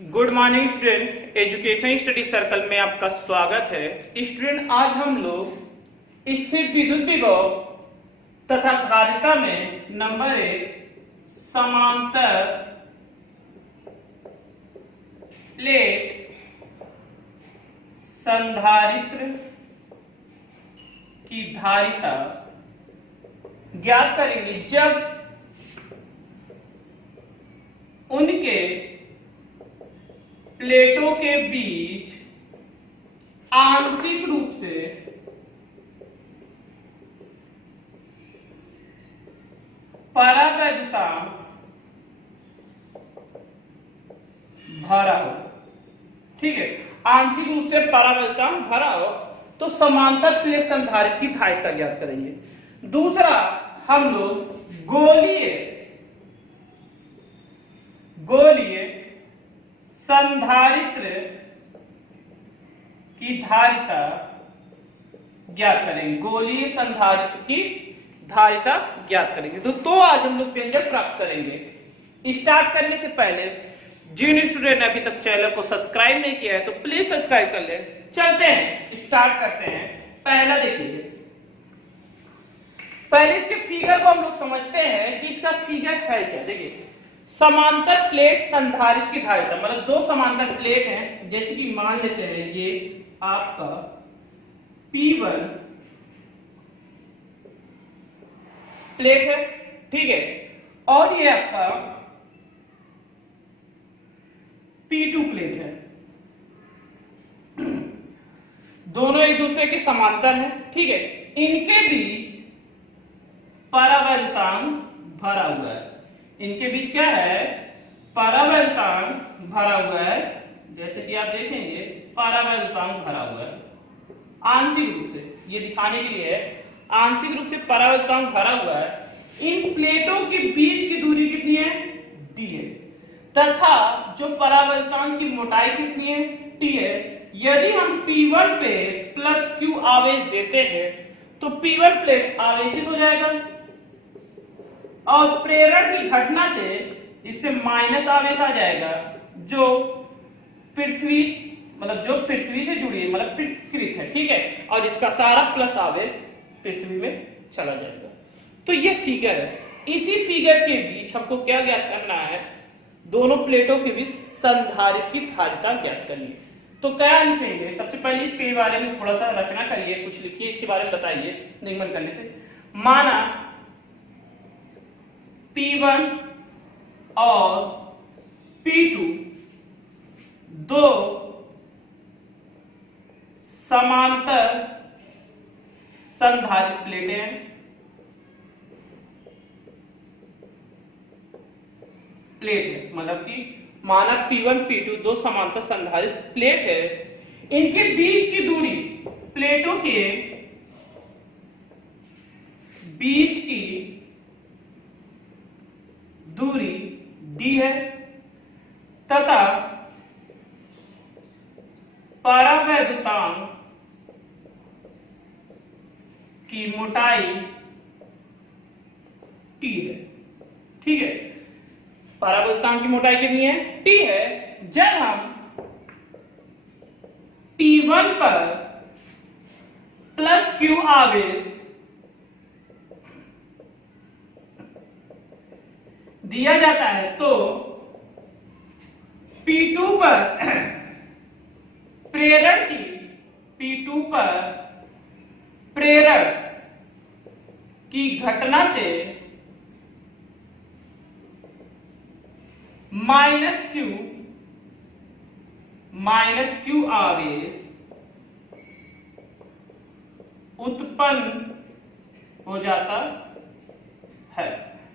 Good morning student, education study circle में आपका स्वागत है। स्टूडेंट, आज हम लोग स्थिर विद्युत विभव तथा धारिता में नंबर 1 समांतर प्लेट संधारित्र की धारिता ज्ञात करेंगे जब उनके प्लेटों के बीच आंशिक रूप से परावैद्युतांक भरा हो। ठीक है, आंशिक रूप से परावैद्युतांक भरा हो तो समांतर प्लेट संधारित्र की धारिता ज्ञात करेंगे। दूसरा, हम लोग गोलीय संधारित्र की धारिता ज्ञात करेंगे। गोलीय संधारित्र की धारिता ज्ञात करेंगे। तो आज हम लोग व्यंजक प्राप्त करेंगे। स्टार्ट करने से पहले जिन स्टूडेंट ने अभी तक चैनल को सब्सक्राइब नहीं किया है तो प्लीज सब्सक्राइब कर ले। चलते हैं, स्टार्ट करते हैं। पहला देखिए, पहले इसके फिगर को हम लोग समझते हैं कि इसका फिगर है क्या। देखिए, समांतर प्लेट संधारित्र की धारिता, मतलब दो समांतर प्लेट हैं। जैसे कि मान लेते हैं ये आपका P1 प्लेट है, ठीक है, और ये आपका P2 प्लेट है। दोनों एक दूसरे के समांतर हैं, ठीक है। इनके बीच परावैद्युतांक भरा हुआ है। इनके बीच क्या है? परावैद्युतांक भरा हुआ है। जैसे कि आप देखेंगे परावैद्युतांक भरा हुआ है आंशिक रूप से, ये दिखाने के लिए है। आंशिक रूप से परावैद्युतांक भरा हुआ है। इन प्लेटों के बीच की दूरी कितनी है? d है, तथा जो परावैद्युतांक की मोटाई कितनी है? t है। यदि हम P1 पे प्लस Q आवेश देते हैं तो P1 प्लेट आवेशित हो जाएगा और प्रेरण की घटना से इससे माइनस आवेश आ जाएगा, जो पृथ्वी से जुड़ी है, मतलब पृथ्वीकृत है, ठीक है, और इसका सारा प्लस आवेश पृथ्वी में चला जाएगा। तो ये फिगर है। इसी फिगर के बीच हमको क्या ज्ञात करना है? दोनों प्लेटों के बीच संधारित्र की धारिता ज्ञात करनी है। तो क्या लिखेंगे? सबसे पहले इसके बारे में थोड़ा सा रचना करिए, कुछ लिखिए, इसके बारे में बताइए निगमन करने से। माना P1 और P2 दो समांतर संधारित्र प्लेटें हैं। प्लेट है, मतलब कि माना P1 P2 दो समांतर संधारित्र प्लेट है। इनके बीच की दूरी, प्लेटों के बीच की दूरी d है, तथा परावैद्युतांक की मोटाई t है, ठीक है। परावैद्युतांक की मोटाई कितनी है? t है। जब हम P1 पर प्लस Q आवेश दिया जाता है तो P2 पर प्रेरण की घटना से माइनस Q आवेश उत्पन्न हो जाता है,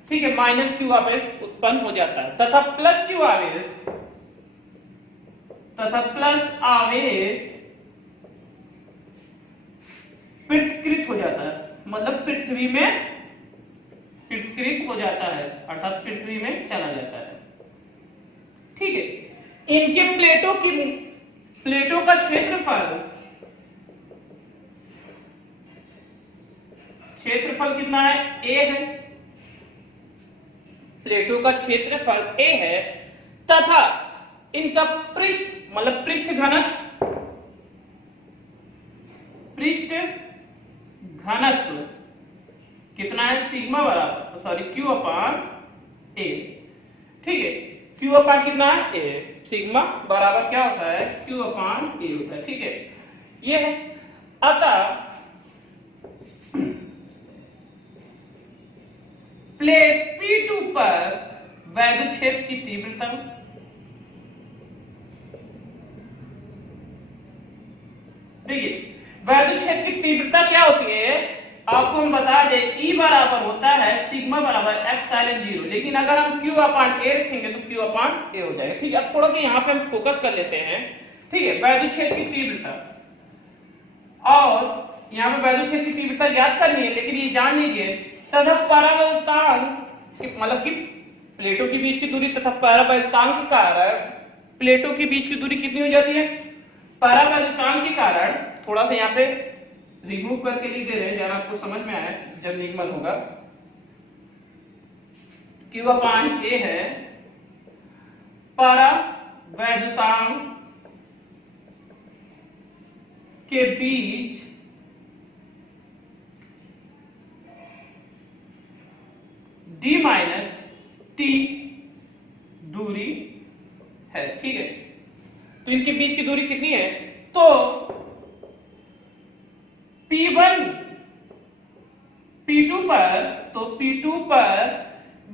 ठीक है। माइनस Q आवेश उत्पन्न हो जाता है तथा प्लस आवेश पृथ्वीकृत हो जाता है, मतलब पृथ्वी में पृथ्वीकृत हो जाता है, अर्थात पृथ्वी में चला जाता है, ठीक है। इनके प्लेटों का क्षेत्रफल कितना है? a है। प्लेटों का क्षेत्रफल a है तथा इनका पृष्ठ मतलब पृष्ठ घनत्व कितना है, सिग्मा बराबर सॉरी क्यू अपान ए। ठीक है, क्यू अपान कितना है ए, सिग्मा बराबर क्या होता है, क्यू अपान ए होता है। ठीक है, ये है। अतः प्लेट P2 पर वैद्युत क्षेत्र की तीव्रता, देखिए वैद्युत क्षेत्र की तीव्रता क्या होती है, आपको हम बता दें E बराबर होता है सिग्मा बराबर एप्सिलॉन 0, लेकिन अगर हम Q अपान A रखेंगे तो Q अपान A हो जाएगा। ठीक है, अब थोड़ा सा यहाँ पे हम फोकस कर लेते हैं। ठीक है, वैद्युत क्षेत्र की तीव्रता, और यहाँ पे वैद्युत क्षेत्र की तीव्रता ज्ञात करनी है, लेकिन ये जान लीजिए तथा परावैद्युतांक मतलब कि प्लेटों के बीच की दूरी तथा परावैद्युतांक के कारण प्लेटों के बीच की दूरी कितनी हो जाती है, परावैद्युतांक के कारण थोड़ा सा यहाँ पे रिमूव करके लिख दे रहे हैं, जरा आपको समझ में आया जब निगमन होगा। Q अपान A है परावैद्युतांक के बीच D माइनस T दूरी है। ठीक है, तो इनके बीच की दूरी कितनी है, तो P1 P2 पर, तो P2 पर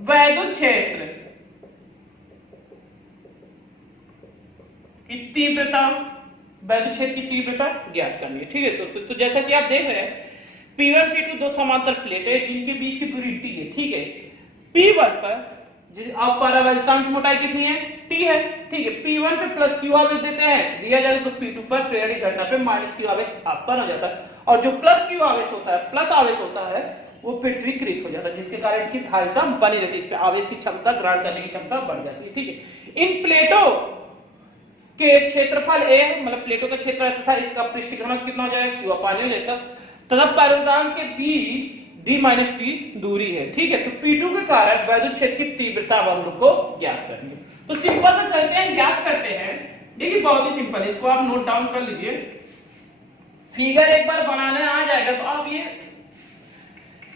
वैद्युत क्षेत्र की तीव्रता, वैद्युत क्षेत्र की तीव्रता ज्ञात करनी है। ठीक है, तो जैसा कि आप देख रहे हैं P1 P2 दो समांतर प्लेट है जिनके बीच की दूरी T है। ठीक है, P1 पर आप परावैद्युतांक की मोटाई कितनी है, T है। ठीक है, P1 पे प्लस Q आवेश देते हैं, दिया जाए तो P2 पर प्रेरणिक घटना पे माइनस Q आवेश उत्पन्न हो जाता है, और जो प्लस Q आवेश होता है, प्लस आवेश होता है, वो पृथ्वीकृत हो जाता है, जिसके कारण की धारिता बनी रहती है, इसके आवेश की क्षमता ग्रहण करने की क्षमता बढ़ जाती है। ठीक है, इन प्लेटों के क्षेत्रफल A मतलब प्लेटों का क्षेत्र रहता था, इसका पृष्ठ घनत्व कितना हो जाएगा, Q अपान A लेता, तथा परावैद्युतांक के बीच D माइनस T दूरी है। ठीक है, तो P2 के कारण वैद्युत क्षेत्र की तीव्रता हम लोग को ज्ञात करनी है। तो सिंपल से चलते हैं, ज्ञात करते हैं। देखिए बहुत ही सिंपल है, इसको आप नोट डाउन कर लीजिए, फिगर एक बार बनाने आ जाएगा तो आप ये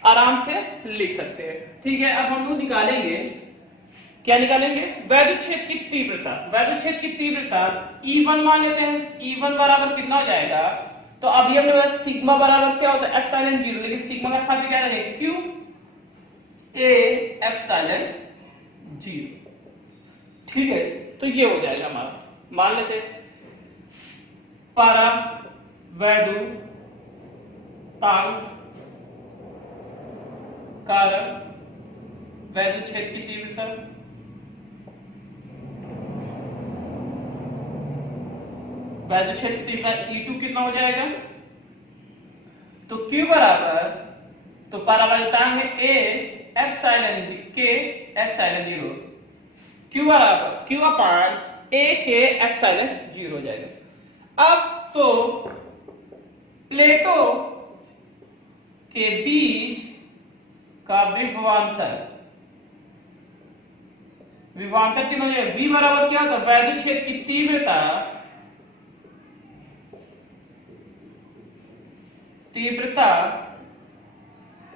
आराम से लिख सकते हैं। ठीक है, अब हम लोग निकालेंगे, क्या निकालेंगे, वैद्युत क्षेत्र की तीव्रता। वैद्युत क्षेत्र की तीव्रता E1 मान लेते हैं, E1 बराबर कितना हो जाएगा, तो अभी हमने बोला सिग्मा बराबर क्या होता है, एप्सिलॉन 0, लेकिन सिग्मा का स्थान क्या रहेगा, Q A एप्सिलॉन 0। ठीक है, तो ये हो जाएगा हमारा, मान लेते हैं परावैद्युतांक कारण वैद्युत क्षेत्र की तीव्रता, वैद्युत क्षेत्र की तीव्रता E2 कितना हो जाएगा, तो Q बराबर, तो परावैद्युतांक है A epsilon K epsilon 0, Q बराबर Q अपान A के एप्सिलॉन 0 हो जाएगा। अब तो प्लेटों के बीच का विभवांतर कितना हो जाएगा, V बराबर क्या होता है, वैद्युत क्षेत्र की तीव्रता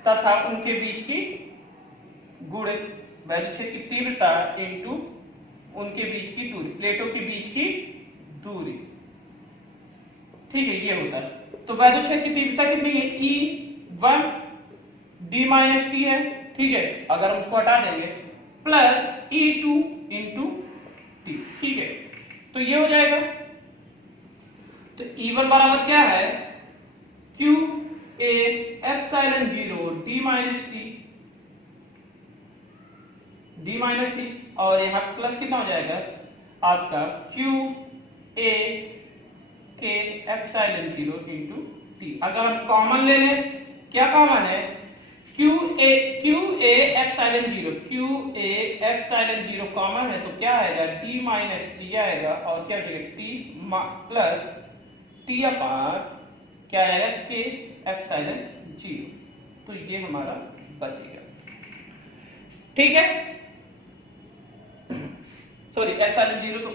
तथा उनके बीच की गुणित वैद्युत क्षेत्र की तीव्रता इनटू उनके बीच की दूरी, प्लेटों के बीच की दूरी। ठीक है, ये होता है। तो वैद्युत क्षेत्र की तीव्रता कितनी है, E1 D माइनस T है। ठीक है, अगर हम उसको हटा देंगे प्लस E2 इंटू T। ठीक है, तो ये हो जाएगा, तो E1 बराबर क्या है, Q A epsilon 0 D minus T, और यहाँ प्लस कितना हो जाएगा आपका Q A के एप्सिलॉन 0 इंटू T। अगर हम कॉमन ले लें, क्या कॉमन है, Q A एप्सिलॉन 0 कॉमन है, तो क्या आएगा, D माइनस T आएगा, और क्या T प्लस T अपान क्या आएगा, K एप्सिलॉन 0। तो ये हमारा बचेगा। ठीक है, सॉरी एप्सिलॉन 0 तो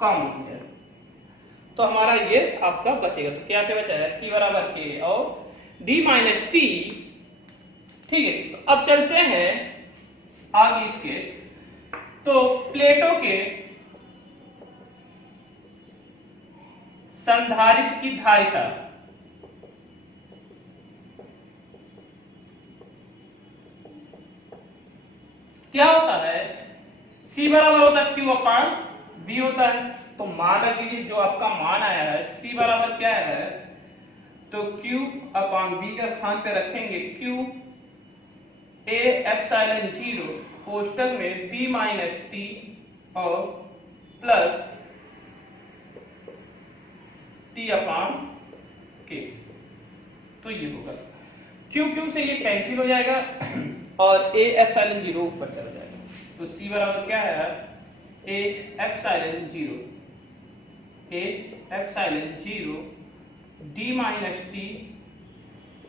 कॉमन हो जाए, तो हमारा ये आपका बचेगा। तो क्या क्या बचा है, t बराबर k और d माइनस टी। ठीक है, तो अब चलते हैं आगे इसके। तो प्लेटों के संधारित्र की धारिता क्या होता है, C बराबर होता है Q अपान V होता है। तो मान रख लीजिए जो आपका मान आया है C बराबर क्या है, तो Q अपान V का स्थान पे रखेंगे Q A एप्सिलॉन 0 कोष्टक में D माइनस टी और प्लस T अपान K। तो ये होगा Q से ये कैंसिल हो जाएगा और A एप्सिलॉन 0 ऊपर चला जाएगा। तो C बराबर क्या है, A epsilon 0 D minus T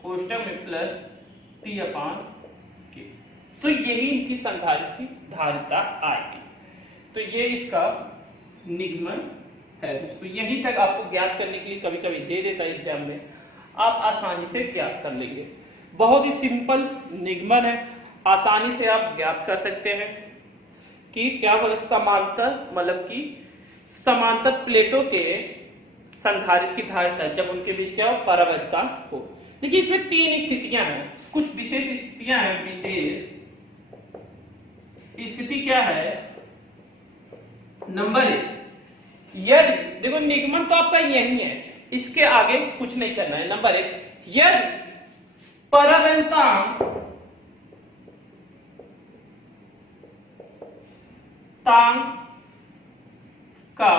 कोष्टक में प्लस T अपान K। तो यही इनकी संधारित्र की धारिता आएगी। तो ये इसका निगमन है। तो यहीं तक आपको ज्ञात करने के लिए कभी कभी दे देता है एग्जाम में, आप आसानी से ज्ञात कर लेंगे। बहुत ही सिंपल निगमन है, आसानी से आप ज्ञात कर सकते हैं कि क्या बोले समांतर, मतलब कि समांतर प्लेटों के संधारित्र की धारिता जब उनके बीच क्या हो, परावर्तन हो। देखिए इसमें तीन स्थितियां हैं, कुछ विशेष स्थितियां हैं। विशेष स्थिति क्या है, नंबर 1, यदि देखो निगमन तो आपका यही है, इसके आगे कुछ नहीं करना है। नंबर 1, यदि परावर्तनांक का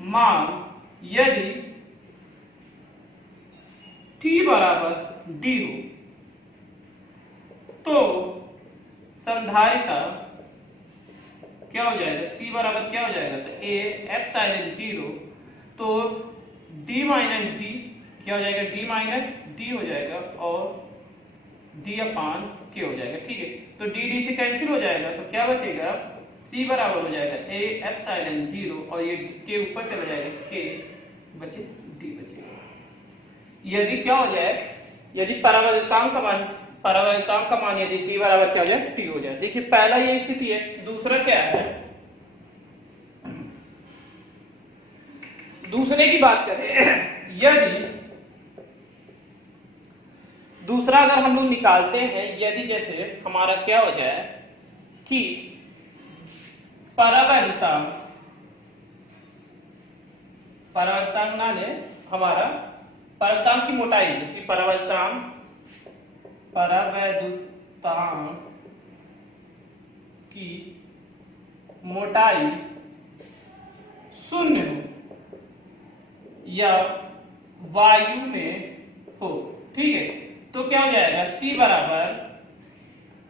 मान यदि t बराबर d हो तो संधारिता क्या हो जाएगा, C बराबर क्या हो जाएगा, तो A एप्सिलॉन 0 तो D माइनस डी क्या हो जाएगा, D माइनस डी हो जाएगा और D अपान K हो जाएगा। ठीक है, तो D से कैंसिल हो जाएगा, तो क्या बचेगा, C बराबर हो जाएगा A एप्सिलॉन 0 और ये K ऊपर चला जाएगा, K बचे D बचेगा। यदि क्या हो जाए, यदि परावर्तनांक का मान यदि D बराबर क्या हो जाए, T हो जाए। देखिए पहला ये स्थिति है। दूसरा क्या है, दूसरे की बात करें, यदि दूसरा अगर हम लोग निकालते हैं, यदि जैसे हमारा क्या हो जाए कि परावर्तनांक ना ले, हमारा परावर्तनांक की मोटाई, जैसे परावर्तनांक की मोटाई 0 हो या वायु में हो। ठीक है, तो क्या हो जाएगा, C बराबर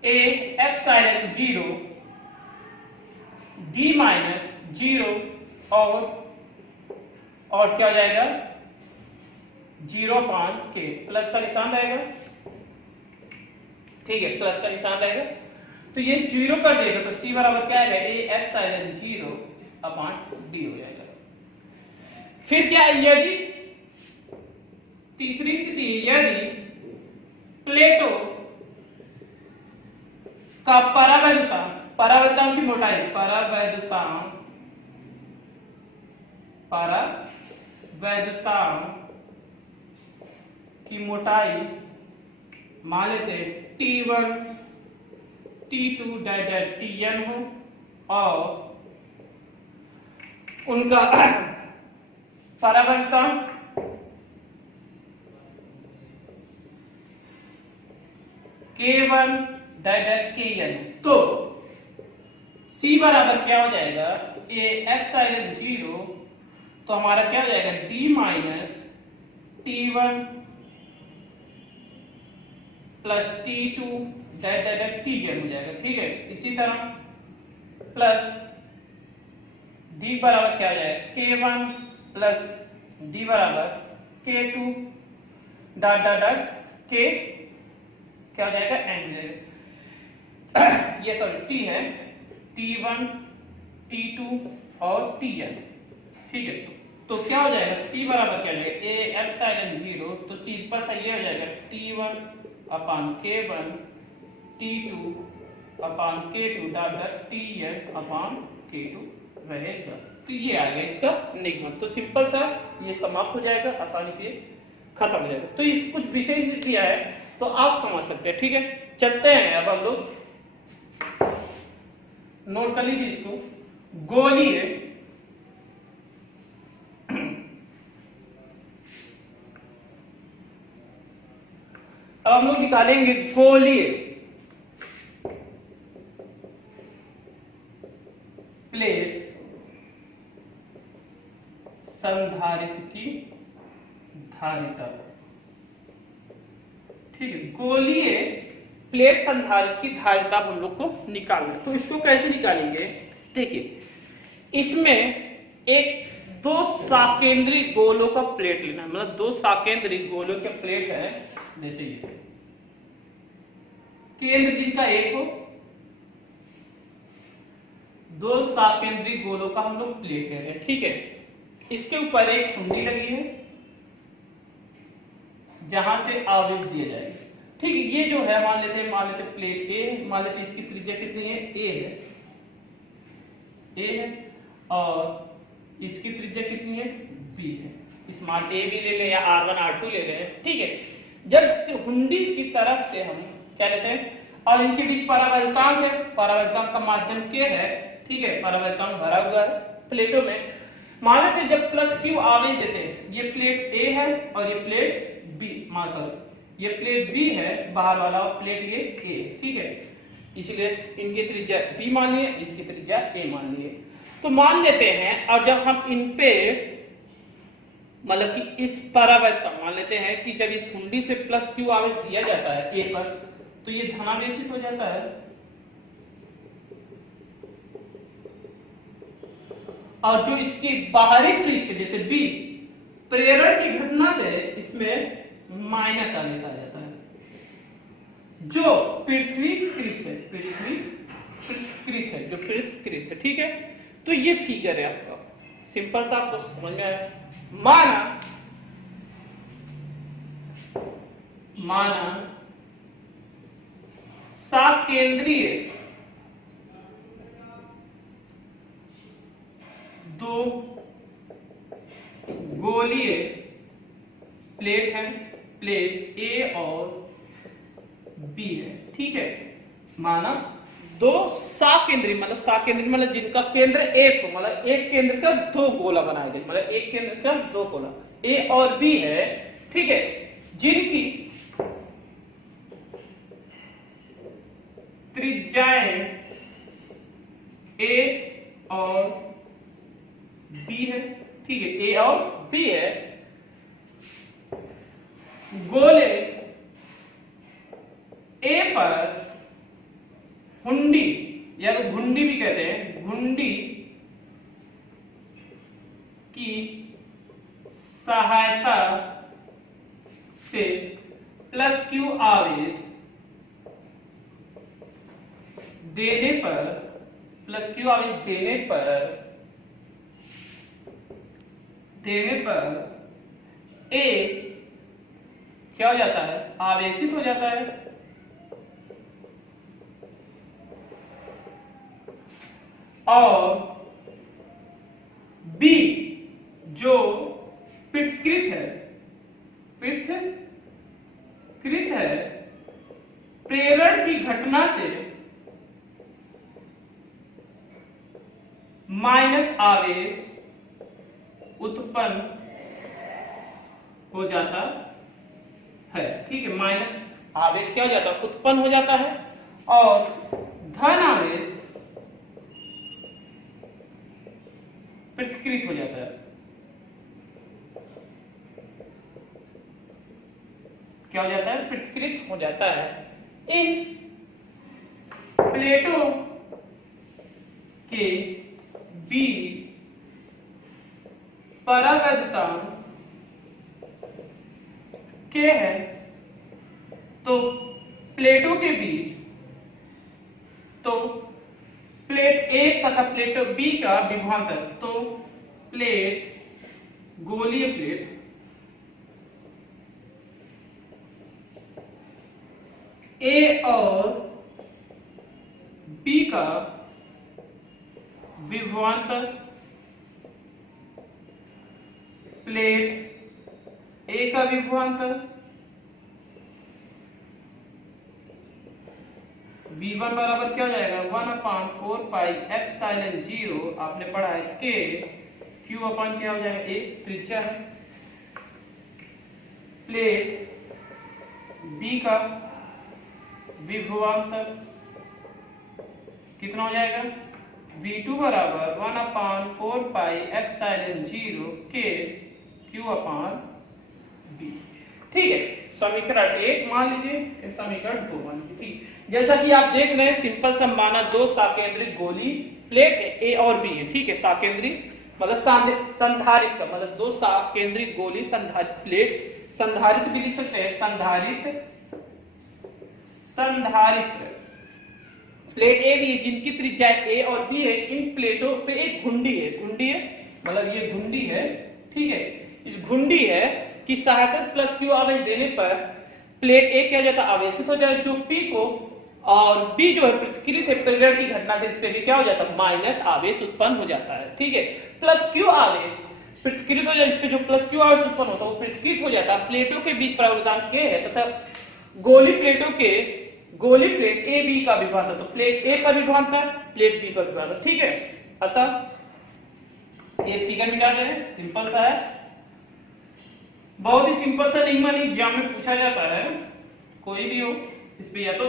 A एप्सिलॉन 0 D माइनस 0 और क्या हो जाएगा, 0 अपान K, प्लस का निशान रहेगा। ठीक है, प्लस का निशान रहेगा, तो ये 0 कर देगा, तो C बराबर क्या आएगा, A एप्सिलॉन 0 अपान D हो जाएगा। फिर क्या है, यदि तीसरी स्थिति, यदि प्लेटों का परावर्तनांक की मोटाई, परावर्तनांक की मोटाई मान लेते हैं T1 T2 Tn हो और उनका परावर्तनांक K1 Kn, तो C बराबर क्या हो जाएगा, A एप्सिलॉन 0 तो हमारा क्या हो जाएगा, D minus T1 plus T2 Tn हो जाएगा। ठीक है, इसी तरह प्लस D बराबर क्या हो जाएगा, K1 प्लस D बराबर K2 K क्या हो जाएगा, n हो जाएगा। ये सॉरी T है, T1 T2 और Tn, ठीक है। तो क्या हो जाएगा, C बराबर क्या हो जाएगा, A एप्सिलॉन 0, तो सिंपल सा ये हो जाएगा T1 अपान K1 T2 अपान K2 डॉट Tn अपान K2 रहेगा। तो ये आ गया इसका निगमन। तो सिंपल सा ये समाप्त हो जाएगा, आसानी से खत्म हो जाएगा। तो इस कुछ विशेष दिया है तो आप समझ सकते हैं, ठीक है। चलते हैं अब हम लोग, नोट कर लीजिए इसको, गोलीय अब हम लोग निकालेंगे गोलीय प्लेट संधारित्र की धारिता, ठीक है। गोलीय प्लेट संधारित्र की धारिता हम लोग को निकालना है। तो इसको कैसे निकालेंगे, देखिए, इसमें एक दो साकेंद्री गोलों का प्लेट लेना है, मतलब दो साकेंद्री गोलों के प्लेट है, जैसे ये केंद्र जिनका एक हो, दो साकेंद्री गोलों का हम लोग प्लेट ले रहे हैं, ठीक है। इसके ऊपर एक सुंडी लगी है जहां से आवेश दिया जाएगा, ठीक है। ये जो है मान लेते हैं प्लेट ए, मान लेते हैं इसकी त्रिज्या कितनी है, ए है और इसकी त्रिज्या कितनी है, बी है। स्मॉल ए भी ले लें या R1 R2 ले लें, ठीक है। जब हुंडी की तरफ से हम क्या लेते हैं, और इनके बीच परावर्तांक है, परावर्तांक का माध्यम K है, ठीक है। परावर्तांक भरा हुआ है प्लेटों में। मान लेते जब प्लस Q आवेश देते हैं, ये प्लेट A है और ये प्लेट B, ये प्लेट B है बाहर वाला, और प्लेट ये A, ठीक है। इसलिए इनकी त्रिज्या B मान लिए, इनकी त्रिज्या A मान लिए। तो मान लेते हैं, और जब हम इन पे मतलब कि इस परावर्तन मान लेते हैं कि जब इस हुंडी से प्लस Q आवेश दिया जाता है A पर, तो ये धनावेशित हो जाता है, और जो इसकी बाहरी पृष्ठ जैसे B, प्रेरण की घटना से इसमें माइनस आवेश आ जाता है, जो पृथ्वीकृत है, जो पृथ्वीकृत है, ठीक है। तो ये फिगर है आपका, सिंपल सा आपको समझ में आया। माना साकेंद्रीय दो गोलीय प्लेट है, प्लेट ए और बी है, ठीक है। माना दो साकेंद्री, मतलब साकेंद्री मतलब जिनका केंद्र एक हो, मतलब एक केंद्र का दो गोला बनाए गए, मतलब एक केंद्र का दो गोला ए और बी है, ठीक है। जिनकी त्रिज्याएं ए और बी है, ठीक है। ए और बी है। गोले ए पर हुंडी या तो घुंडी भी कहते हैं, घुंडी की सहायता से प्लस Q आवेश देने पर, प्लस Q आवेश देने पर A क्या हो जाता है, आवेशित हो जाता है, और B जो पृथ्वीकृत है, प्रेरण की घटना से माइनस आवेश उत्पन्न हो जाता है, ठीक है। माइनस आवेश क्या हो जाता है, उत्पन्न हो जाता है, और धन आवेश पृथ्वीकृत हो जाता है। क्या हो जाता है, पृथ्वीकृत हो जाता है। इन प्लेटों के बीच परावर्तन के है, तो प्लेटों के बीच, तो प्लेट ए तथा प्लेट बी का विभवांतर, तो प्लेट गोलीय प्लेट ए और बी का विभवांतर प्लेट ए का विभवांतर V1 बराबर क्या हो जाएगा 1/4πε0, आपने पढ़ा है K Q अपन क्या हो जाएगा, एक त्रिज्या है। प्लेट B का विभवांतर कितना हो जाएगा, V2 बराबर 1/4πε0 K Q/B। ठीक है, समीकरण 1 मान लीजिए, समीकरण 2 मान लीजिए। ठीक, जैसा कि आप देख रहे हैं सिंपल सा माना दो साकेंद्रित गोली प्लेट ए और बी है। ठीक है, साकेंद्रित मतलब संधारित्र का मतलब दो साकेंद्रित गोली संधारित प्लेट, संधारित्र भी लिख सकते हैं, संधारित्र प्लेट ए बी जिनकी त्रिज्या ए और बी है। इन प्लेटों पे एक घुंडी है, मतलब ये घुंडी है। ठीक है, इस घुंडी है कि सहायता प्लस क्यू आवेश देने पर प्लेट ए क्या जाता है, आवेशित हो जाए, जो पी को, और बी जो है पृथक्कृत है परिवहन की घटना से, इस पे भी क्या हो जाता है, माइनस आवेश उत्पन्न हो जाता है। ठीक है, प्लस क्यू आवेश पृथक्कृत हो जाए, इसके जो प्लस क्यू आवेश उत्पन्न होता है वो पृथक्कृत हो जाता है। प्लेटों के बीच प्रावधान के है तथा गोली प्लेट ए बी का विभवांतर, तो प्लेट ए का विभवांतर प्लेट बी का विभवांतर। ठीक है, अतः ये फिगर मिटा दे रहे, सिंपल सा है, बहुत ही सिंपल सा नियम एग्जाम में पूछा जाता है, कोई भी हो इस पे या तो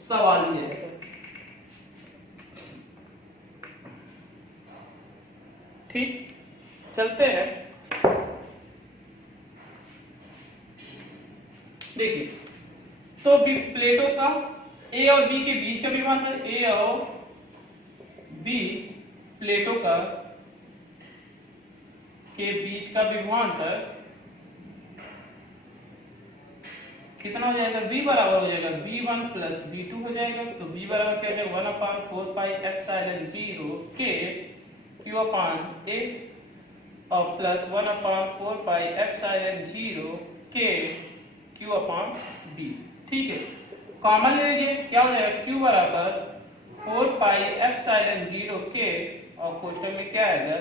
सवाल दिया जाता है। ठीक, चलते हैं। देखिए, तो प्लेटों का ए और बी के बीच का विभवांतर, ए और बी प्लेटों का के बीच का विभवांतर कितना हो जाएगा, v बराबर हो जाएगा v1 प्लस v2 हो जाएगा। तो v बराबर क्या हो जाएगा 1/4πε0 K Q/A और प्लस 1/4πε0 K Q/B। ठीक है, कॉमन ले लीजिए, क्या हो जाएगा Q बराबर 4πε0 K और कोष्टक में क्या आएगा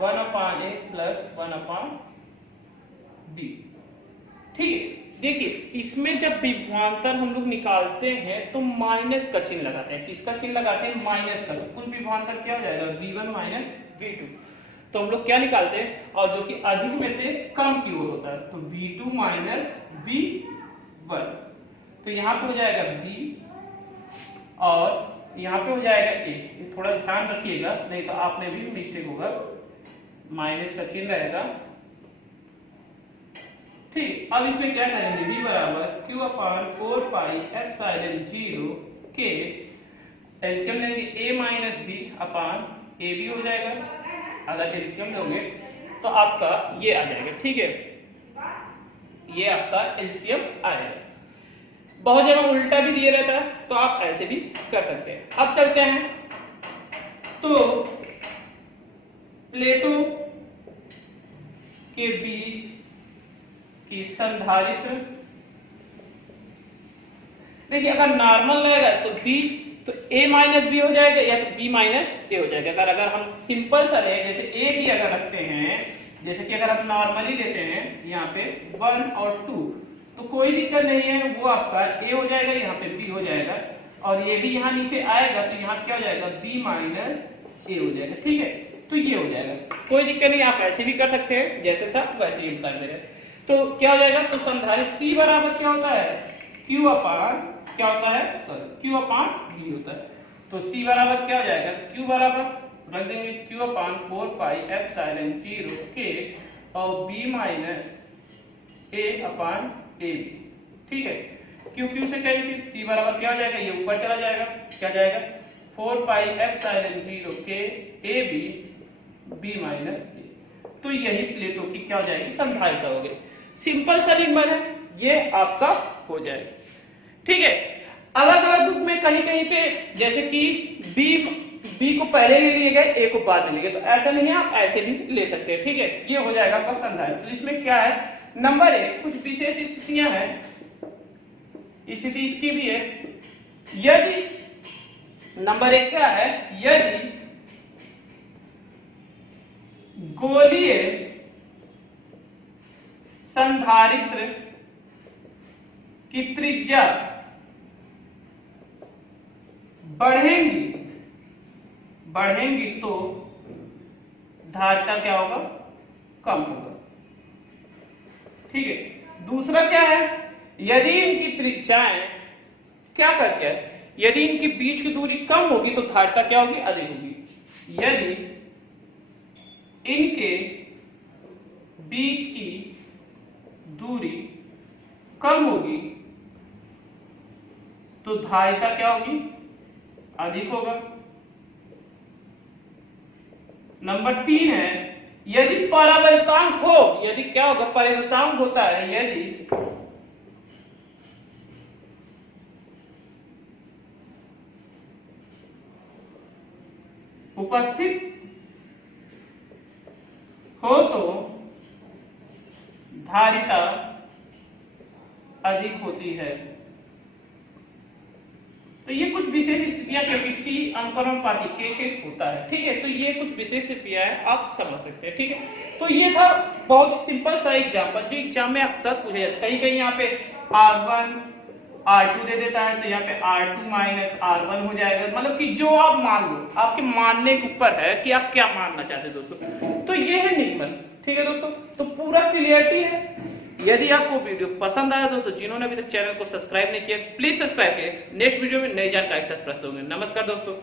1/A प्लस 1/B। ठीक है, देखिए इसमें जब विभवांतर हम लोग निकालते हैं तो माइनस का चिन्ह लगाते हैं। किसका चिन्ह लगाते हैं, माइनस का। तो कुल विभवांतर क्या हो जाएगा v1 माइनस v2। तो हम लोग क्या निकालते हैं, और जो कि अधिक में से कम की ओर होता है, तो v2 माइनस v1। तो यहाँ पे हो जाएगा b और यहाँ पे हो जाएगा a। ये थोड़ा ध्यान रखिएगा, नहीं तो आप में भी मिस्टेक होगा, माइनस का चिन्ह रहेगा। ठीक, अब इसमें क्या करेंगे, v बराबर Q/4πε0 K, एलसीएम लेंगे a minus b upon A B हो जाएगा। अगर एलसीएम लोगे तो आपका ये आ जाएगा। ठीक है, ये आपका एलसीएम आएगा। बहुत जगह उल्टा भी दिया रहता है, तो आप ऐसे भी कर सकते हैं। अब चलते हैं, तो प्लेटों के बीच की संधारित्र, देखिए अगर नॉर्मल रहेगा तो b तो a माइनस बी हो जाएगा या तो b माइनस a हो जाएगा। अगर हम सिंपल सा रहे, जैसे a b अगर रखते हैं, जैसे कि अगर हम नॉर्मली लेते हैं यहाँ पे 1 और 2, तो कोई दिक्कत नहीं है, वो आपका a हो जाएगा, यहाँ पे b हो जाएगा, और ये भी यहाँ नीचे आएगा तो यहाँ क्या हो जाएगा b माइनस a हो जाएगा। ठीक है, तो ये हो जाएगा, कोई दिक्कत नहीं, आप ऐसे भी कर सकते हैं, जैसे था वैसे ही कर दे रहे। तो क्या हो जाएगा, तो संधारित्र C बराबर क्या होता है, Q अपान क्या होता है, Q अपान B होता है। तो C बराबर क्या हो जाएगा, Q बराबर रख देंगे Q अपान 4πε0 K और B minus A upon A। ठीक है, Q से कैंसिल, C बराबर क्या हो जाएगा, ये ऊपर चला जाएगा, क्या जाएगा 4πε0 K A B minus A। तो यही प्लेटों की क्या हो जाएगी, संधारित्र हो गई। सिंपल सा नियम है, ये आपका हो जाएगा। ठीक है, अलग अलग बुक में कहीं कहीं पे जैसे कि बी बी को पहले ले लिए गए, ए को बाद में लिए गए, तो ऐसा नहीं है, आप ऐसे भी ले सकते हैं। ठीक है, ये हो जाएगा आपका संधारित्र। तो इसमें क्या है, नंबर 1 कुछ विशेष स्थितियां हैं, स्थिति इसकी भी है। यदि नंबर 1 क्या है, यदि गोलीय संधारित्र की त्रिज्या बढ़ेंगी तो धारिता क्या होगा, कम होगा। ठीक है, दूसरा क्या है, यदि इनकी त्रिज्याएं क्या करके है, यदि इनके बीच की दूरी कम होगी तो धारिता क्या होगी, अधिक होगी। यदि इनके बीच की दूरी कम होगी तो धारिता क्या होगी, अधिक होगा। नंबर 3 है, यदि परावर्तांक हो, यदि क्या होगा, परावर्तांक होता है, यदि उपस्थित हो तो धारिता अधिक होती है। तो ये कुछ विशेष स्थितियां, क्योंकि सी अनुक्रमानुपाती के होता है। ठीक है, तो ये कुछ विशेष स्थितियां हैं, आप समझ सकते हैं। ठीक है, तो ये था बहुत सिंपल सा एग्जांपल जो एग्जाम में अक्सर पूछे जाते हैं। कहीं कहीं यहाँ पे R1 R2 दे देता है, तो यहाँ पे R2 माइनस R1 हो जाएगा। मतलब कि जो आप मान लो, आपके मानने के ऊपर है कि आप क्या मानना चाहते हैं दोस्तों। तो ये है नियमन। ठीक है दोस्तों, तो पूरा क्लियरिटी है। यदि आपको वीडियो पसंद आया दोस्तों, जिन्होंने अभी तक चैनल को सब्सक्राइब नहीं किया प्लीज सब्सक्राइब करें। नेक्स्ट वीडियो में नई जानकारी के साथ प्रस्तुत होंगे। नमस्कार दोस्तों।